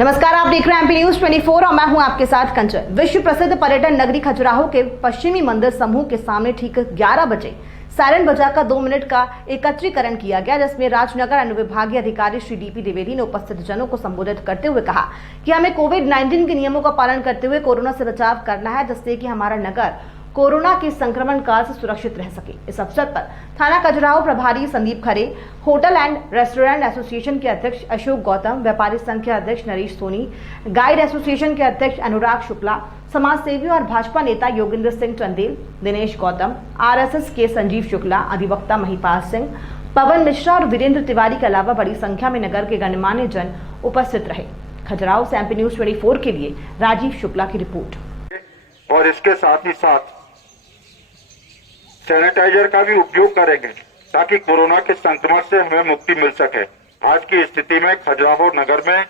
नमस्कार, आप देख रहे हैं एमपी न्यूज 24 और मैं हूं आपके साथ कंचन। विश्व प्रसिद्ध पर्यटन नगरी खजुराहो के पश्चिमी मंदिर समूह के सामने ठीक 11 बजे सायरन बजाकर 2 मिनट का एकत्रीकरण किया गया, जिसमें राजनगर अनुविभागीय अधिकारी श्री डीपी द्विवेदी ने उपस्थित जनों को संबोधित करते हुए कहा कि हमें कोविड-19 के नियमों का पालन करते हुए कोरोना से बचाव करना है, जिससे कि हमारा नगर कोरोना के संक्रमण काल से सुरक्षित रह सके। इस अवसर पर थाना खजुराहो प्रभारी Sandeep Khare, hotel and restaurant association के अध्यक्ष अशोक गौतम, व्यापारी संघ के अध्यक्ष नरेश सोनी, गाइड एसोसिएशन के अध्यक्ष अनुराग शुक्ला, समाज सेवी और भाजपा नेता योगेंद्र सिंह चंदेल, दिनेश गौतम, आरएसएस के संजीव शुक्ला, अधिवक्ता महिपाल सिंह, पवन मिश्रा और वीरेंद्र तिवारी के अलावा बड़ी संख्या में नगर के गणमान्य जन उपस्थित रहे। खजुराहो से एमपी न्यूज 24 के लिए राजीव शुक्ला की रिपोर्ट। और इसके साथ ही साथ सैनिटाइजर का भी उपयोग करेंगे ताकि कोरोना के संक्रमण से हमें मुक्ति मिल सके। आज की स्थिति में खजुराहो नगर में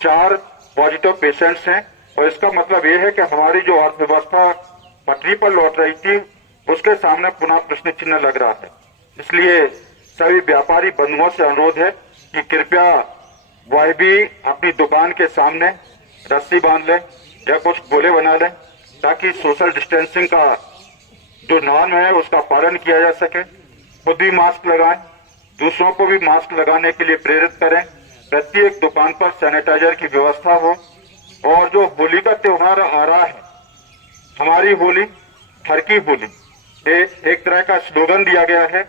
4 पॉजिटिव पेशेंट्स हैं और इसका मतलब ये है कि हमारी जो अर्थव्यवस्था पटरी पर लौट रही थी उसके सामने पुनः प्रश्न चिन्ह लग रहा है। इसलिए सभी व्यापारी बंधुओं से अनुरोध है कि कृपया वह भी अपनी दुकान के सामने रस्सी बांध लें या कुछ गोले बना लें ताकि सोशल डिस्टेंसिंग का जो नॉर्म है उसका पालन किया जा सके। खुद भी मास्क लगाएं, दूसरों को भी मास्क लगाने के लिए प्रेरित करें। प्रत्येक दुकान पर सैनिटाइजर की व्यवस्था हो। और जो होली का त्योहार आ रहा है, हमारी होली हर की होली, एक तरह का स्लोगन दिया गया है।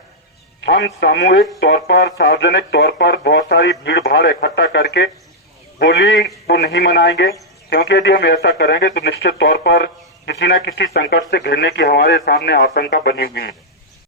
हम सामूहिक तौर पर, सार्वजनिक तौर पर बहुत सारी भीड़ भाड़ इकट्ठा करके होली को नहीं मनाएंगे, क्योंकि यदि हम ऐसा करेंगे तो निश्चित तौर पर किसी न किसी संकट से घिरने की हमारे सामने आशंका बनी हुई है।